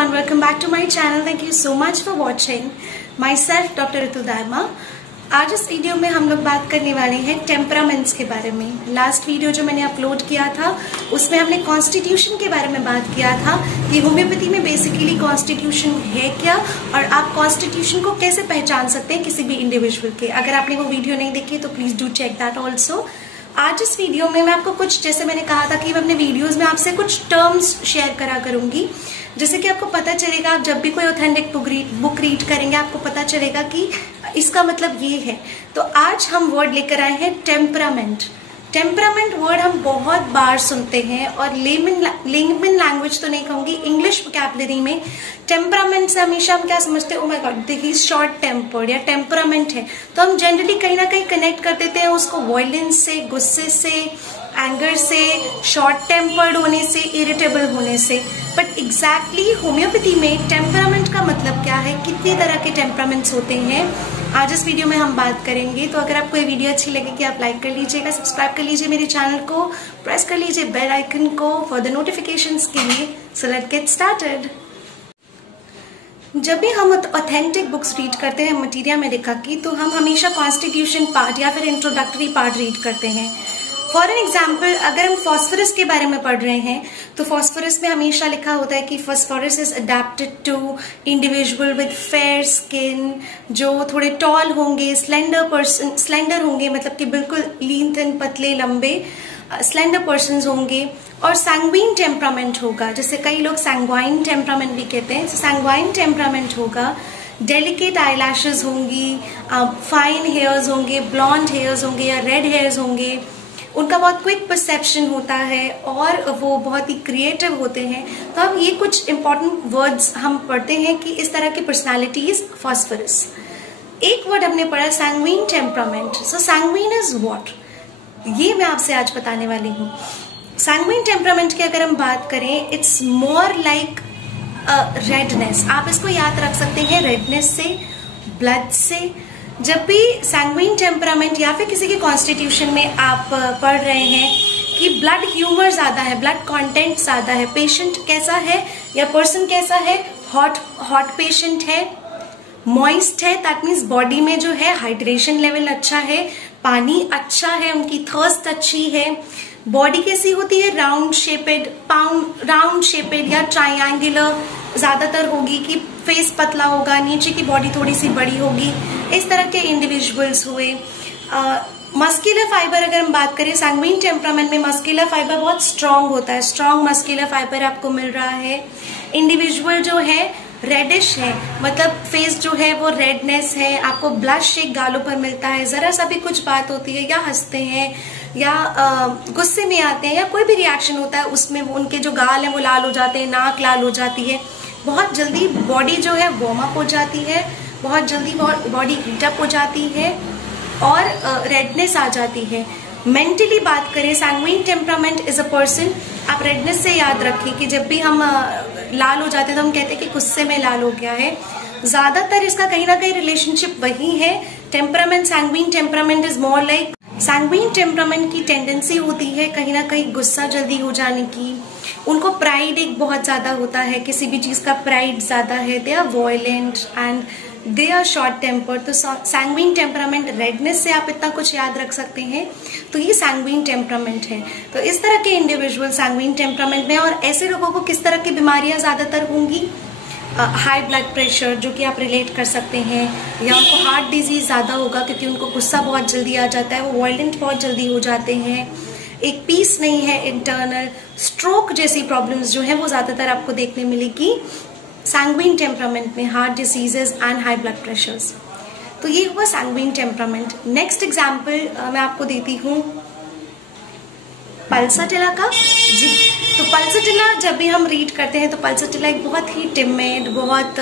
everyone, welcome back to my channel. Thank you so much for watching. Myself Dr. Ritu Daima. आज इस video में हम लोग बात करने वाले हैं टेम्परामेंट्स के बारे में। लास्ट वीडियो जो मैंने अपलोड किया था उसमें हमने कॉन्स्टिट्यूशन के बारे में बात किया था कि होम्योपैथी में बेसिकली कॉन्स्टिट्यूशन है क्या और आप कॉन्स्टिट्यूशन को कैसे पहचान सकते हैं किसी भी इंडिविजुअल के। अगर आपने वो वीडियो नहीं देखी तो please do check that also. आज इस वीडियो में मैं आपको कुछ, जैसे मैंने कहा था कि मैं अपने वीडियोस में आपसे कुछ टर्म्स शेयर करा करूंगी, जैसे कि आपको पता चलेगा, आप जब भी कोई ऑथेंटिक बुक रीड करेंगे आपको पता चलेगा कि इसका मतलब ये है। तो आज हम वर्ड लेकर आए हैं टेम्परामेंट। टेम्परामेंट वर्ड हम बहुत बार सुनते हैं और लेमन लैंग्वेज तो नहीं कहूंगी, इंग्लिश वोकैबुलरी में टेम्परामेंट से हमेशा हम क्या समझते हैं, oh my God he short tempered या टेम्परामेंट है, तो हम जनरली कहीं ना कहीं कनेक्ट कर देते हैं उसको वायलेंस से, गुस्से से, एंगर से, शॉर्ट टेम्पर्ड होने से, इरिटेबल होने से। बट एग्जैक्टली होम्योपैथी में टेम्परामेंट का मतलब क्या है, कितने तरह के टेम्परामेंट्स होते हैं, आज इस वीडियो में हम बात करेंगे। तो अगर आपको ये वीडियो अच्छी लगेगी आप लाइक कर लीजिएगा, सब्सक्राइब कर लीजिए मेरे चैनल को, प्रेस कर लीजिए बेल आइकन को फॉर द नोटिफिकेशंस के लिए। So let's get started. जब भी हम ऑथेंटिक बुक्स रीड करते हैं मटीरिया मेडिका की, तो हम हमेशा कॉन्स्टिट्यूशन पार्ट या फिर इंट्रोडक्टरी पार्ट रीड करते हैं। फॉर एन एग्जाम्पल, अगर हम फॉस्फोरस के बारे में पढ़ रहे हैं तो फॉस्फोरस में हमेशा लिखा होता है कि phosphorus is adapted to individual with fair skin, जो थोड़े टॉल होंगे, स्लेंडर होंगे, मतलब कि बिल्कुल लीन थिन, पतले लंबे स्लेंडर पर्सन्स होंगे, और सैंग्विन टेम्परामेंट होगा, जैसे कई लोग सैंग्वाइन टेम्परामेंट भी कहते हैं। सैंग्वाइन टेम्परामेंट होगा, डेलिकेट आईलैशेस होंगी, फाइन हेयर्स होंगे, ब्लॉन्ड हेयर्स होंगे या रेड हेयर्स होंगे, उनका बहुत क्विक परसेप्शन होता है और वो बहुत ही क्रिएटिव होते हैं। तो अब ये कुछ इंपॉर्टेंट वर्ड्स हम पढ़ते हैं कि इस तरह की पर्सनालिटीज फॉस्फोरस। एक वर्ड हमने पढ़ा sanguine temperament. So sanguine is what, ये मैं आपसे आज बताने वाली हूँ। सैंग्विन टेम्परामेंट की अगर हम बात करें, इट्स मोर लाइक रेडनेस। आप इसको याद रख सकते हैं रेडनेस से, ब्लड से। जब भी सैंग्विन टेम्परामेंट या फिर किसी के कॉन्स्टिट्यूशन में आप पढ़ रहे हैं कि ब्लड ह्यूमर ज्यादा है, ब्लड कंटेंट ज्यादा है, पेशेंट कैसा है या पर्सन कैसा है, हॉट पेशेंट है, मॉइस्ट है, दैट मीन्स बॉडी में जो है हाइड्रेशन लेवल अच्छा है, पानी अच्छा है, उनकी थर्स्ट अच्छी है, बॉडी कैसी होती है, राउंड शेपेड या ट्राइंगुलर ज्यादातर होगी, कि फेस पतला होगा, नीचे की बॉडी थोड़ी सी बड़ी होगी, इस तरह के इंडिविजुअल्स हुए। मस्कुलर फाइबर अगर हम बात करें, सैंग्विन टेम्परामेंट में मस्कुलर फाइबर बहुत स्ट्रांग होता है, स्ट्रांग मस्कुलर फाइबर आपको मिल रहा है। इंडिविजुअल जो है रेडिश है, मतलब फेस जो है वो रेडनेस है, आपको ब्लश एक गालों पर मिलता है, जरा सा भी कुछ बात होती है या हंसते हैं या गुस्से में आते हैं या कोई भी रिएक्शन होता है उसमें वो उनके जो गाल हैं वो लाल हो जाते हैं, नाक लाल हो जाती है, बहुत जल्दी बॉडी जो है वार्म अप हो जाती है, बहुत जल्दी बॉडी हीट अप हो जाती है और रेडनेस आ जाती है। मेंटली बात करें, sanguine temperament is a person, आप रेडनेस से याद रखें कि जब भी हम लाल हो जाते हैं तो हम कहते हैं कि गुस्से में लाल हो गया है। ज्यादातर इसका कहीं ना कहीं रिलेशनशिप वही है। Temperament, sanguine temperament is more like, sanguine temperament की टेंडेंसी होती है कहीं ना कहीं गुस्सा जल्दी हो जाने की, उनको प्राइड एक बहुत ज्यादा होता है, किसी भी चीज का प्राइड ज्यादा है, they are violent and they are short temper. तो सैंग्विन टेम्परामेंट, रेडनेस से आप इतना कुछ याद रख सकते हैं, तो ये सैंग्विन टेम्परामेंट है। तो इस तरह के इंडिविजुअल सैंग्विन टेम्परामेंट में, और ऐसे लोगों को किस तरह की बीमारियां ज्यादातर होंगी, हाई ब्लड प्रेशर जो कि आप रिलेट कर सकते हैं, या उनको हार्ट डिजीज ज्यादा होगा क्योंकि उनको गुस्सा बहुत जल्दी आ जाता है, वो वायलेंट बहुत जल्दी हो जाते हैं, एक पीस नहीं है इंटरनल, स्ट्रोक जैसी प्रॉब्लम्स जो है वो ज्यादातर आपको देखने मिलेगी सैंग्विन टेम्परामेंट में, heart diseases and high blood pressures. तो ये हुआ सैंग्विन टेम्परामेंट। नेक्स्ट एग्जाम्पल मैं आपको देती हूँ पल्सटिला का। जी, तो पल्सटिला जब भी हम रीड करते हैं तो पल्सटिला एक बहुत ही टिमिड, बहुत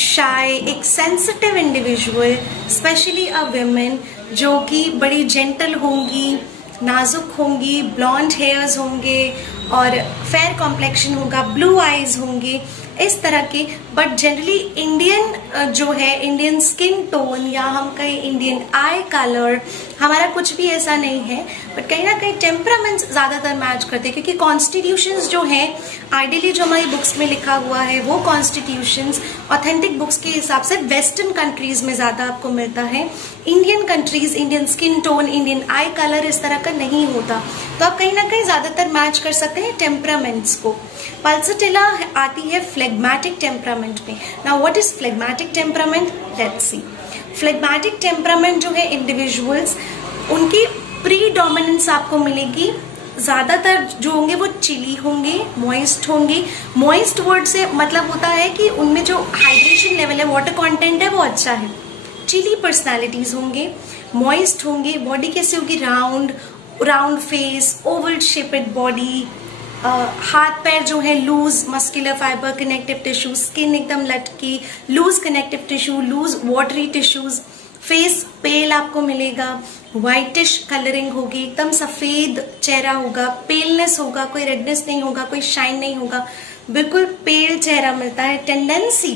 शाय, एक sensitive individual, specially a women, जो कि बड़ी जेंटल होंगी, नाजुक होंगी, ब्लॉन्ड हेयर्स होंगे और फेयर कॉम्प्लेक्शन होगा, ब्लू आईज होंगे, इस तरह के। बट जनरली इंडियन जो है, इंडियन स्किन टोन या हम कहें इंडियन आई कलर, हमारा कुछ भी ऐसा नहीं है, बट कहीं ना कहीं टेम्परामेंट्स ज्यादातर मैच करते हैं, क्योंकि कॉन्स्टिट्यूशंस जो हैं आइडियली जो हमारी बुक्स में लिखा हुआ है वो कॉन्स्टिट्यूशंस ऑथेंटिक बुक्स के हिसाब से वेस्टर्न कंट्रीज में ज्यादा आपको मिलता है। Indian countries, Indian skin tone, Indian I colour इस तरह का नहीं होता, तो आप कहीं ना कहीं ज्यादातर मैच कर सकते हैं टेम्परामेंट्स को। पल्सटिला आती है फ्लेग्मेटिक टेम्परामेंट में। Now what is phlegmatic temperament, let's see. Phlegmatic temperament जो है इंडिविजुअल्स, उनकी प्रीडोमिनेंस आपको मिलेगी, ज्यादातर जो होंगे वो चिली होंगे, मॉइस्ट होंगे। मॉइस्ट वर्ड से मतलब होता है कि उनमें जो हाइड्रेशन लेवल है, वाटर कंटेंट है वो अच्छा है। चिली पर्सनालिटीज होंगे, मॉइस्ट होंगे, बॉडी कैसे होगी, round face, oval shaped body, हाथ पैर जो है loose muscular fibre, connective tissue, skin एकदम लटकी, loose connective tissue, loose watery tissues, face pale आपको मिलेगा, व्हाइटिश कलरिंग होगी, एकदम सफेद चेहरा होगा, पेलनेस होगा, कोई रेडनेस नहीं होगा, कोई शाइन नहीं होगा, बिल्कुल पेल चेहरा मिलता है। टेंडेंसी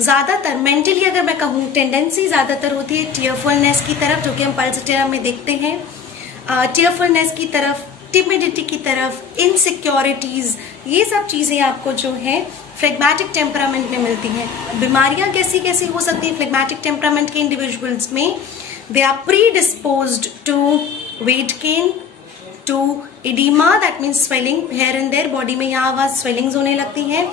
ज्यादातर मेंटली अगर मैं कहूँ, टेंडेंसी ज्यादातर होती है टीयरफुलनेस की तरफ, जो कि हम पल्सटिला में देखते हैं, टीयरफुलनेस की तरफ, टिमिडिटी की तरफ, इनसिक्योरिटीज, ये सब चीजें आपको जो है फ्लेग्मेटिक टेम्परामेंट में मिलती हैं। बीमारियां कैसी कैसी हो सकती है फ्लेग्मेटिक टेम्परामेंट के इंडिविजुअल्स में, they are predisposed to weight gain, to oedema, that means swelling here and there, body में यहाँ वहाँ स्वेलिंग्स होने लगती हैं।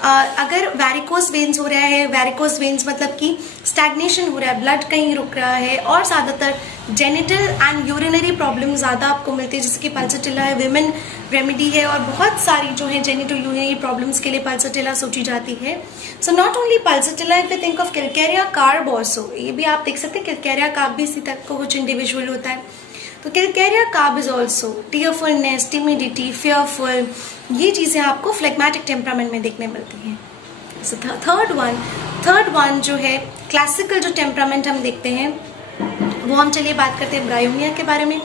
अगर वैरिकोस वेन्स हो रहा है, वैरिकोस वेन्स मतलब कि स्टैग्नेशन हो रहा है, ब्लड कहीं रुक रहा है, और ज्यादातर जेनिटल एंड यूरिनरी प्रॉब्लम ज्यादा आपको मिलती है, जैसे कि पल्सटिला है, विमेन रेमेडी है, और बहुत सारी जो है जेनिटल यूरिनरी प्रॉब्लम्स के लिए पल्सटिला सोची जाती है। So not only pulsatilla, if you think of calcarea carb also, ये भी आप देख सकते हैं किलकेरिया कार्ब भी इसी तक को कुछ इंडिविजुअल होता है। तो calcarea carb is also tearfulness, timidity, fearful, ये चीजें आपको फ्लेग्मेटिक टेम्परामेंट में देखने मिलती हैं। सो थर्ड वन जो है क्लासिकल जो टेम्परामेंट हम देखते हैं वो हम चलिए बात करते हैं ब्रायोनिया के बारे में।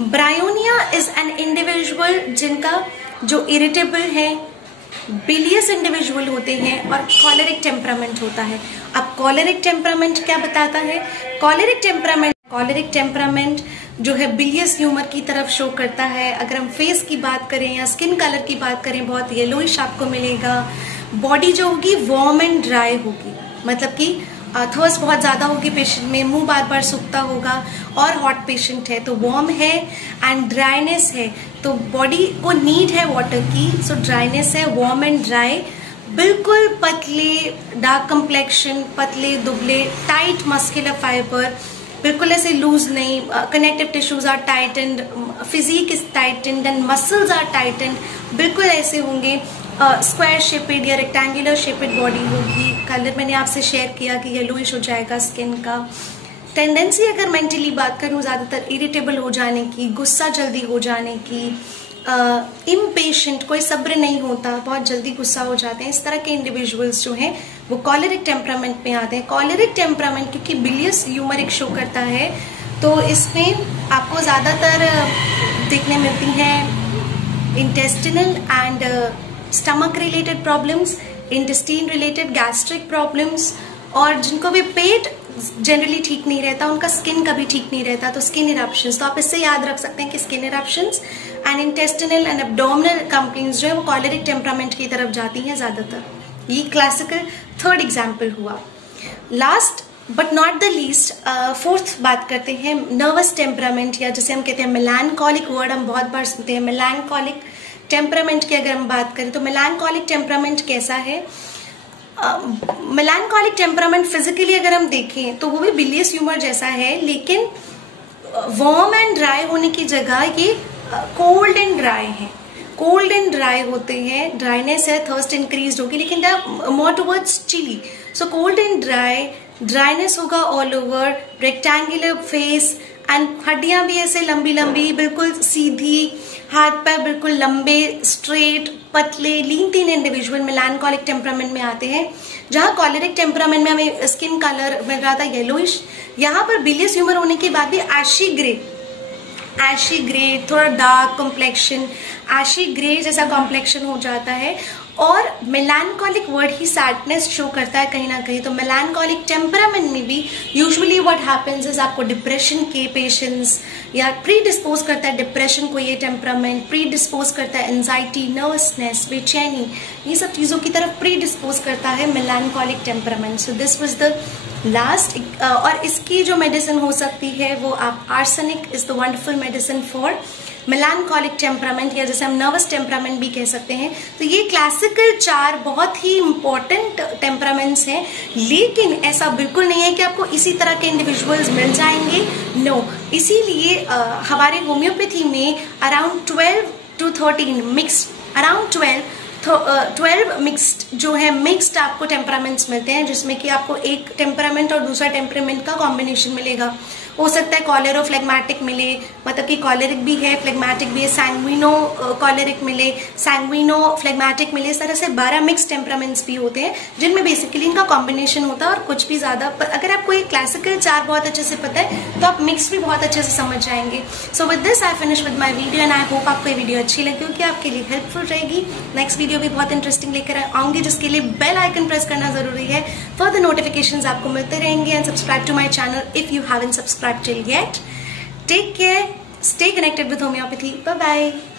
ब्रायोनिया इज एन इंडिविजुअल जिनका जो इरिटेबल है, बिलियस इंडिविजुअल होते हैं, और कॉलेरिक टेम्परामेंट होता है। अब कॉलेरिक टेम्परामेंट क्या बताता है, कॉलेरिक टेम्परामेंट जो है बिलियस ह्यूमर की तरफ शो करता है। अगर हम फेस की बात करें या स्किन कलर की बात करें, बहुत येलोइश आपको मिलेगा। बॉडी जो होगी वार्म एंड ड्राई होगी, मतलब कि थर्स्ट बहुत ज्यादा होगी पेशेंट में, मुंह बार बार सूखता होगा, और हॉट पेशेंट है तो वार्म है एंड ड्राइनेस है, तो बॉडी को नीड है वाटर की, सो ड्राइनेस है, वार्म एंड ड्राई, बिल्कुल पतले, डार्क कंप्लेक्शन, पतले दुबले, टाइट मस्कुलर फाइबर, बिल्कुल ऐसे लूज नहीं, connective tissues are tightened, physique is tightened and muscles are tightened, बिल्कुल ऐसे होंगे। स्क्वायर शेपेड या रेक्टेंगुलर शेपेड बॉडी होगी। कलर मैंने आपसे शेयर किया कि येलोइश हो जाएगा स्किन का। टेंडेंसी अगर मेंटली बात करूं, ज्यादातर इरिटेबल हो जाने की, गुस्सा जल्दी हो जाने की, इम्पेशेंट, कोई सब्र नहीं होता, बहुत जल्दी गुस्सा हो जाते हैं, इस तरह के इंडिविजुअल्स जो हैं वो कॉलेरिक टेम्परामेंट में आते हैं। कॉलेरिक टेम्परामेंट क्योंकि बिलियस ह्यूमरिक शो करता है, तो इसमें आपको ज्यादातर देखने मिलती हैं intestinal and stomach related problems, intestine related gastric problems, और जिनको भी पेट जनरली ठीक नहीं रहता, उनका स्किन कभी ठीक नहीं रहता, तो स्किन इरप्शंस, तो आप इससे याद रख सकते हैं कि skin eruptions and intestinal and abdominal complaints जो है वो कॉलेरिक टेम्परामेंट की तरफ जाती हैं ज्यादातर। ये क्लासिकल थर्ड एग्जाम्पल हुआ। Last but not the least, fourth बात करते हैं नर्वस टेम्परामेंट, या जैसे हम कहते हैं मेलानकॉलिक, वर्ड हम बहुत बार सुनते हैं। मेलानकॉलिक टेम्परामेंट की अगर हम बात करें तो मेलानकॉलिक टेम्परामेंट कैसा है, मेलानकॉलिक टेम्परामेंट फिजिकली अगर हम देखें तो वो भी बिलियस ह्यूमर जैसा है, लेकिन वार्म एंड ड्राई होने की जगह ये कोल्ड एंड ड्राई है, कोल्ड एंड ड्राई होते हैं, ड्राइनेस है, थर्स्ट इंक्रीज होगी, लेकिन they more towards chilly, so cold and dry, dryness होगा all over, rectangular face and हड्डियां भी ऐसे लंबी लंबी, बिल्कुल सीधी, हाथ पैर बिल्कुल लंबे, स्ट्रेट, पतले, लीन तीन इंडिविजुअल मेलानकॉलिक टेम्परामेंट में आते हैं। जहां कॉलेरिक टेम्परामेंट में हमें स्किन कलर मिल रहा था येलोइश, यहाँ पर बिलियस ह्यूमर होने के बाद भी एशी ग्रे, थोड़ा डार्क कॉम्प्लेक्शन, एशी ग्रे जैसा कॉम्प्लेक्शन हो जाता है, और मेलानकॉलिक वर्ड ही सैडनेस शो करता है कहीं ना कहीं। तो मेलानकॉलिक टेम्परामेंट में भी यूजुअली व्हाट हैपेंस इज आपको डिप्रेशन के पेशेंट्स या प्री डिस्पोज करता है डिप्रेशन को, ये टेम्परामेंट प्री डिस्पोज करता है एंजाइटी, नर्वसनेस, बेचैनी, ये सब चीज़ों की तरफ प्री डिस्पोज करता है melancholic temperament. So this was the last. और इसकी जो मेडिसिन हो सकती है वो आप arsenic is the wonderful medicine for melancholic temperament, या जैसे हम नर्वस टेम्परामेंट भी कह सकते हैं। तो ये क्लासिकल 4 बहुत ही इंपॉर्टेंट टेम्परामेंट्स हैं, लेकिन ऐसा बिल्कुल नहीं है कि आपको इसी तरह के इंडिविजुअल्स मिल जाएंगे, नो। इसीलिए हमारे होम्योपैथी में around 12 to 13 mixed, around 12 mixed जो है मिक्स्ड आपको टेम्परामेंट्स मिलते हैं, जिसमें कि आपको एक टेम्परामेंट और दूसरा टेम्परामेंट का कॉम्बिनेशन मिलेगा। हो सकता है कॉलेरो फ्लेगमैटिक मिले, मतलब कि कॉलेरिक भी है, फ्लेगमैटिक भी है, सैंग्विनो कॉलेरिक मिले, सैंग्विनो फ्लेगमैटिक मिले। इस तरह से 12 मिक्स टेम्परामेंट्स भी होते हैं जिनमें बेसिकली इनका कॉम्बिनेशन होता है और कुछ भी ज्यादा। अगर आपको ये क्लासिकल 4 बहुत अच्छे से पता है तो आप मिक्स भी बहुत अच्छे से समझ जाएंगे। So with this I finish with my video and I hope आपको ये वीडियो अच्छी लगी होगी, आपके लिए हेल्पफुल रहेगी। नेक्स्ट वीडियो भी बहुत इंटरेस्टिंग लेकर आऊंगी, जिसके लिए बेल आइकन प्रेस करना जरूरी है। फर्दर नोटिफिकेशंस आपको मिलते रहेंगे and subscribe to my channel if you haven't subscribe till yet. Take care, stay connected with homeopathy. Bye bye.